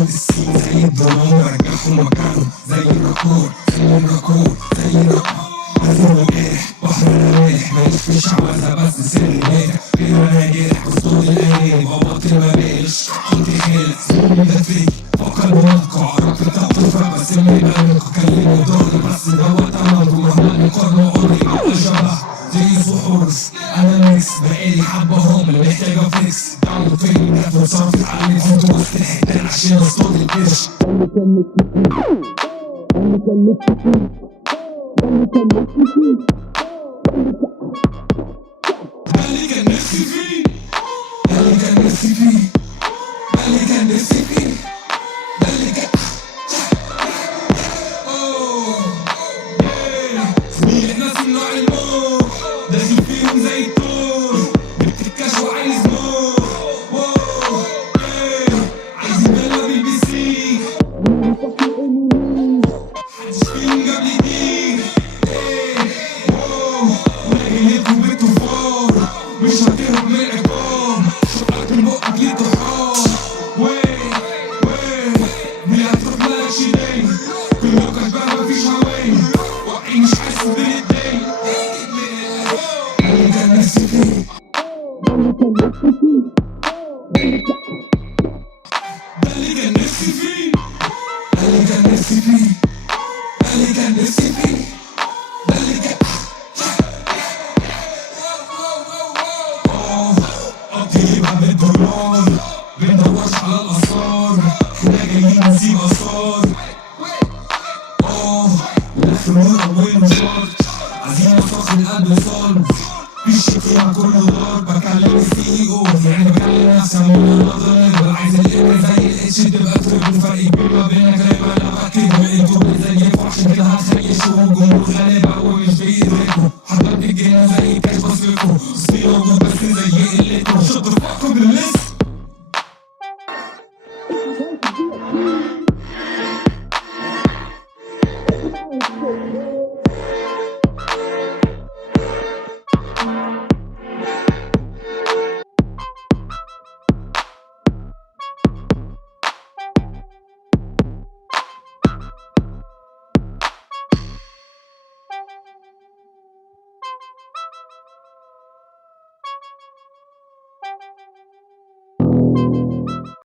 صوت السين زي الدرام برجعهم مكانهم زي الركور زي الركور زي الركور لازم امبارح بحر روايح ماليش في شعوذة بس سر ناجح غير ناجح وسطول الايام ببطل مبالش كنت خالق زومي ده فيك فكر بمنطقة عرفت تطفى بس اللي بقلق كلمني ضهري بس دوت امل ومهما نقارنه عمري بقى شبه زي سحورس انا ميكس بقالي حبة هم اللي محتاجة فليكس دعم فين ده فرصة تتعلم خد وسط الحيتان عشان اصطاد القرش ده اللي كان نفسي فيه ده اللي كان نفسي فيه ده اللي كان نفسي فيه ده اللي كان زميلي ناس من نوع الموت داخل فيهم زي الطور بتتكاش وعايز موت عايزين بلا بي بي سي محدش فيهم جاب لي دين ونجيلكوا بالطوفان مش هتهرب من العقاب شقك من بقك ليه طحان مين هتروح مالكش دايما كلكوا اشباه مفيش هواية واقعين مش حاسس بالايدين ده اللي كان نفسي فيه ده اللي كان نفسي فيه ده اللي كان نفسي فيه ده اللي كان نفسي فيه ده اللي كان قضي بعد الدولار بندورش على الاسرار احنا جايين نسيب اثار لف نور اول مشوار عايزين نفخ القلب صلب مفيش فيها كل دولار بكلم السي او يعني بكلم نفسي من النظر عايز القرد زي الاتش تبقى ترد فرق كبير ما بينك غالبا انا بكتب انتوا زي عشان كده هتخيش والجمهور غالبا